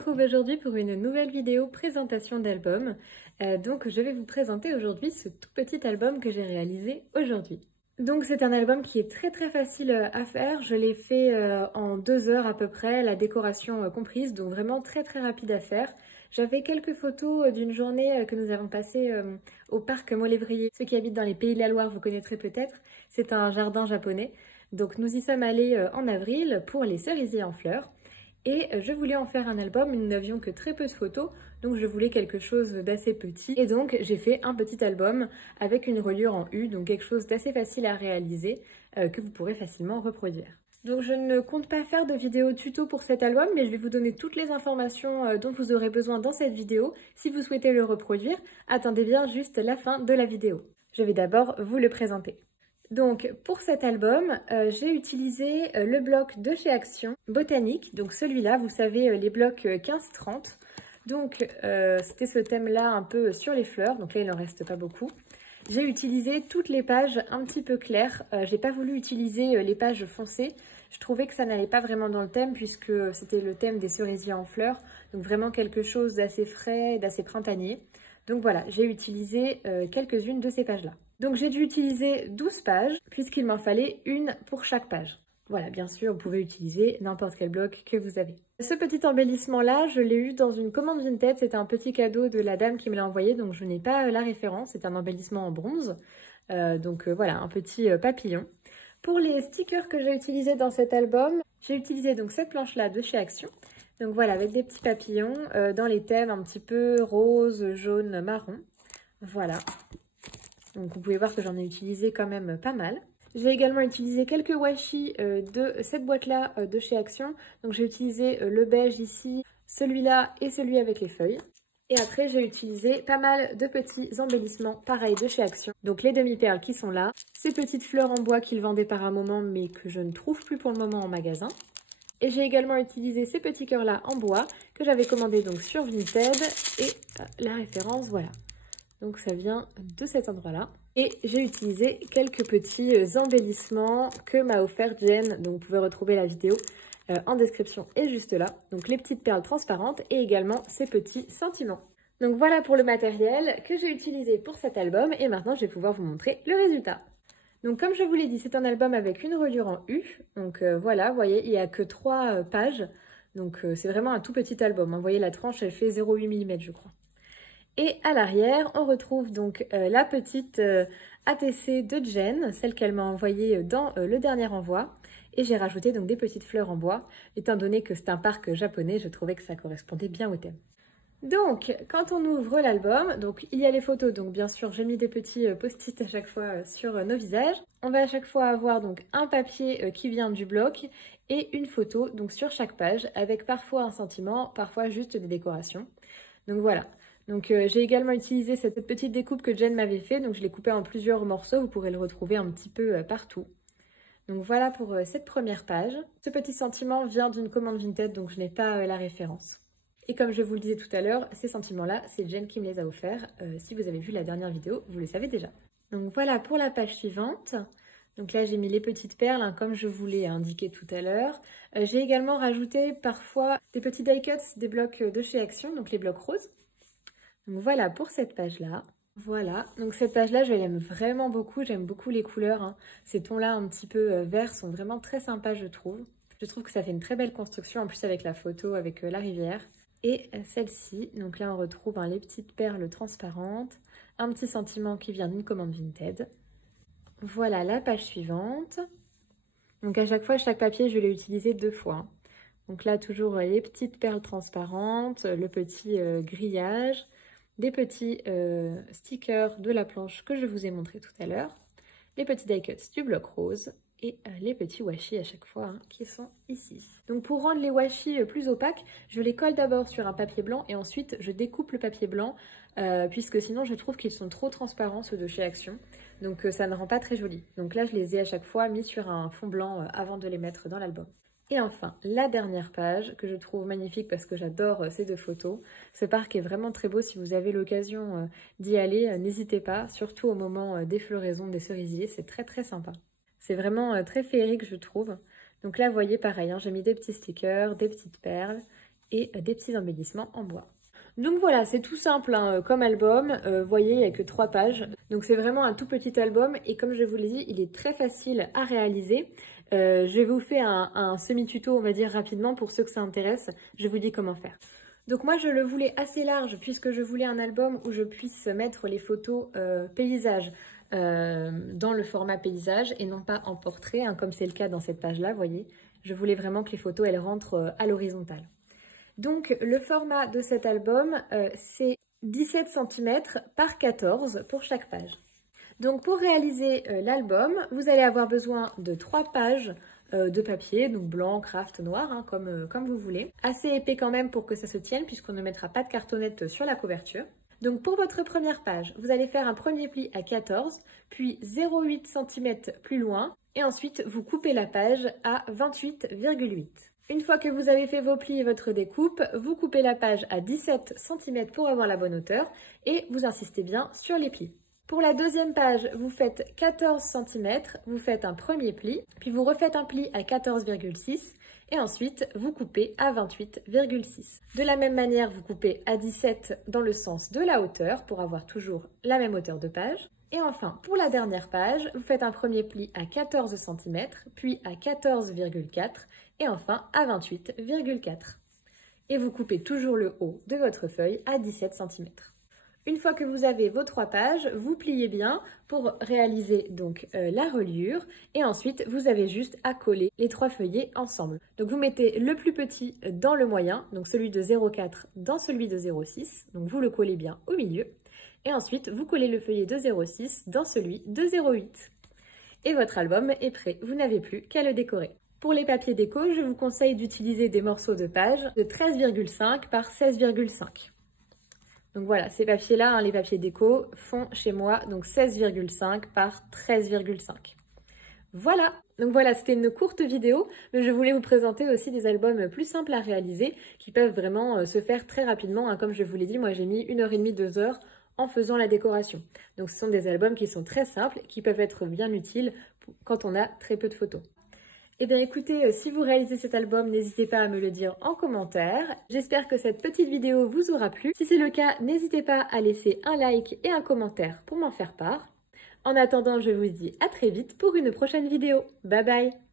retrouve aujourd'hui pour une nouvelle vidéo présentation d'album. Donc je vais vous présenter aujourd'hui ce tout petit album que j'ai réalisé aujourd'hui. Donc c'est un album qui est très facile à faire. Je l'ai fait en 2 heures à peu près, la décoration comprise, donc vraiment très rapide à faire. J'avais quelques photos d'une journée que nous avons passée au parc Molévrier. Ceux qui habitent dans les Pays de la Loire, vous connaîtrez peut-être. C'est un jardin japonais. Donc nous y sommes allés en avril pour les cerisiers en fleurs. Et je voulais en faire un album, mais nous n'avions que très peu de photos, donc je voulais quelque chose d'assez petit. Et donc j'ai fait un petit album avec une reliure en U, donc quelque chose d'assez facile à réaliser, que vous pourrez facilement reproduire. Donc je ne compte pas faire de vidéo tuto pour cet album, mais je vais vous donner toutes les informations dont vous aurez besoin dans cette vidéo. Si vous souhaitez le reproduire, attendez bien juste la fin de la vidéo. Je vais d'abord vous le présenter. Donc pour cet album, j'ai utilisé le bloc de chez Action, Botanique, donc celui-là, vous savez, les blocs 15-30. Donc c'était ce thème-là un peu sur les fleurs, donc là il n'en reste pas beaucoup. J'ai utilisé toutes les pages un petit peu claires, j'ai pas voulu utiliser les pages foncées. Je trouvais que ça n'allait pas vraiment dans le thème puisque c'était le thème des cerisiers en fleurs, donc vraiment quelque chose d'assez frais, d'assez printanier. Donc voilà, j'ai utilisé quelques-unes de ces pages-là. Donc j'ai dû utiliser 12 pages puisqu'il m'en fallait une pour chaque page. Voilà, bien sûr, vous pouvez utiliser n'importe quel bloc que vous avez. Ce petit embellissement-là, je l'ai eu dans une commande Vinted. C'était un petit cadeau de la dame qui me l'a envoyé, donc je n'ai pas la référence. C'est un embellissement en bronze. Voilà, un petit papillon. Pour les stickers que j'ai utilisés dans cet album, j'ai utilisé donc cette planche-là de chez Action. Donc voilà, avec des petits papillons dans les thèmes un petit peu rose, jaune, marron. Voilà. Donc vous pouvez voir que j'en ai utilisé quand même pas mal. J'ai également utilisé quelques washi de cette boîte-là de chez Action. Donc j'ai utilisé le beige ici, celui-là et celui avec les feuilles. Et après j'ai utilisé pas mal de petits embellissements pareils de chez Action. Donc les demi-perles qui sont là, ces petites fleurs en bois qu'ils vendaient par un moment mais que je ne trouve plus pour le moment en magasin. Et j'ai également utilisé ces petits cœurs-là en bois que j'avais commandé donc sur Vinted et la référence voilà. Donc ça vient de cet endroit-là. Et j'ai utilisé quelques petits embellissements que m'a offert Jen. Donc vous pouvez retrouver la vidéo en description et juste là. Donc les petites perles transparentes et également ces petits sentiments. Donc voilà pour le matériel que j'ai utilisé pour cet album. Et maintenant je vais pouvoir vous montrer le résultat. Donc comme je vous l'ai dit, c'est un album avec une reliure en U. Donc voilà, vous voyez, il n'y a que 3 pages. Donc c'est vraiment un tout petit album. Vous voyez, la tranche, elle fait 0,8 mm je crois. Et à l'arrière, on retrouve donc la petite ATC de Jen, celle qu'elle m'a envoyée dans le dernier envoi. Et j'ai rajouté donc des petites fleurs en bois. Étant donné que c'est un parc japonais, je trouvais que ça correspondait bien au thème. Donc, quand on ouvre l'album, donc il y a les photos. Donc bien sûr, j'ai mis des petits post-it à chaque fois sur nos visages. On va à chaque fois avoir donc un papier qui vient du bloc et une photo donc sur chaque page avec parfois un sentiment, parfois juste des décorations. Donc voilà. Donc j'ai également utilisé cette petite découpe que Jen m'avait fait, donc je l'ai coupée en plusieurs morceaux, vous pourrez le retrouver un petit peu partout. Donc voilà pour cette première page. Ce petit sentiment vient d'une commande Vinted, donc je n'ai pas la référence. Et comme je vous le disais tout à l'heure, ces sentiments-là, c'est Jen qui me les a offerts. Si vous avez vu la dernière vidéo, vous le savez déjà. Donc voilà pour la page suivante. Donc là, j'ai mis les petites perles, hein, comme je vous l'ai indiqué tout à l'heure. J'ai également rajouté parfois des petits die cuts, des blocs de chez Action, donc les blocs roses. Donc voilà pour cette page-là. Voilà, donc cette page-là, je l'aime vraiment beaucoup. J'aime beaucoup les couleurs. Hein. Ces tons-là un petit peu verts sont vraiment très sympas, je trouve. Je trouve que ça fait une très belle construction, en plus avec la photo, avec la rivière. Et celle-ci, donc là on retrouve les petites perles transparentes, un petit sentiment qui vient d'une commande Vinted. Voilà la page suivante. Donc à chaque fois, chaque papier, je l'ai utilisé 2 fois. Hein. Donc là, toujours les petites perles transparentes, le petit grillage, des petits stickers de la planche que je vous ai montré tout à l'heure, les petits die cuts du bloc rose et les petits washi à chaque fois qui sont ici. Donc pour rendre les washi plus opaques, je les colle d'abord sur un papier blanc et ensuite je découpe le papier blanc puisque sinon je trouve qu'ils sont trop transparents ceux de chez Action. Donc ça ne rend pas très joli. Donc là je les ai à chaque fois mis sur un fond blanc avant de les mettre dans l'album. Et enfin, la dernière page que je trouve magnifique parce que j'adore ces 2 photos. Ce parc est vraiment très beau. Si vous avez l'occasion d'y aller, n'hésitez pas, surtout au moment des floraisons des cerisiers. C'est très sympa. C'est vraiment très féerique, je trouve. Donc là, vous voyez, pareil, hein, j'ai mis des petits stickers, des petites perles et des petits embellissements en bois. Donc voilà, c'est tout simple hein, comme album, vous voyez il n'y a que 3 pages, donc c'est vraiment un tout petit album et comme je vous l'ai dit, il est très facile à réaliser. Je vais vous faire un semi-tuto on va dire rapidement pour ceux que ça intéresse, je vous dis comment faire. Donc moi je le voulais assez large puisque je voulais un album où je puisse mettre les photos paysages dans le format paysage et non pas en portrait hein, comme c'est le cas dans cette page là, vous voyez. Je voulais vraiment que les photos elles rentrent à l'horizontale. Donc le format de cet album c'est 17 cm par 14 pour chaque page. Donc pour réaliser l'album, vous allez avoir besoin de 3 pages de papier, donc blanc, craft, noir, hein, comme vous voulez. Assez épais quand même pour que ça se tienne puisqu'on ne mettra pas de cartonnette sur la couverture. Donc pour votre première page, vous allez faire un premier pli à 14, puis 0,8 cm plus loin et ensuite vous coupez la page à 28,8. Une fois que vous avez fait vos plis et votre découpe, vous coupez la page à 17 cm pour avoir la bonne hauteur et vous insistez bien sur les plis. Pour la deuxième page, vous faites 14 cm, vous faites un premier pli, puis vous refaites un pli à 14,6 et ensuite vous coupez à 28,6. De la même manière, vous coupez à 17 dans le sens de la hauteur pour avoir toujours la même hauteur de page. Et enfin, pour la dernière page, vous faites un premier pli à 14 cm, puis à 14,4 et enfin à 28,4. Et vous coupez toujours le haut de votre feuille à 17 cm. Une fois que vous avez vos 3 pages, vous pliez bien pour réaliser donc la reliure et ensuite vous avez juste à coller les 3 feuillets ensemble. Donc vous mettez le plus petit dans le moyen, donc celui de 0,4 dans celui de 0,6, donc vous le collez bien au milieu et ensuite vous collez le feuillet de 0,6 dans celui de 0,8. Et votre album est prêt, vous n'avez plus qu'à le décorer. Pour les papiers déco, je vous conseille d'utiliser des morceaux de page de 13,5 par 16,5. Donc voilà, ces papiers-là, hein, les papiers déco, font chez moi donc 16,5 par 13,5. Voilà, donc voilà, c'était une courte vidéo, mais je voulais vous présenter aussi des albums plus simples à réaliser, qui peuvent vraiment se faire très rapidement. Hein. Comme je vous l'ai dit, moi j'ai mis 1h30, 2 heures en faisant la décoration. Donc ce sont des albums qui sont très simples, qui peuvent être bien utiles quand on a très peu de photos. Eh bien écoutez, si vous réalisez cet album, n'hésitez pas à me le dire en commentaire. J'espère que cette petite vidéo vous aura plu. Si c'est le cas, n'hésitez pas à laisser un like et un commentaire pour m'en faire part. En attendant, je vous dis à très vite pour une prochaine vidéo. Bye bye!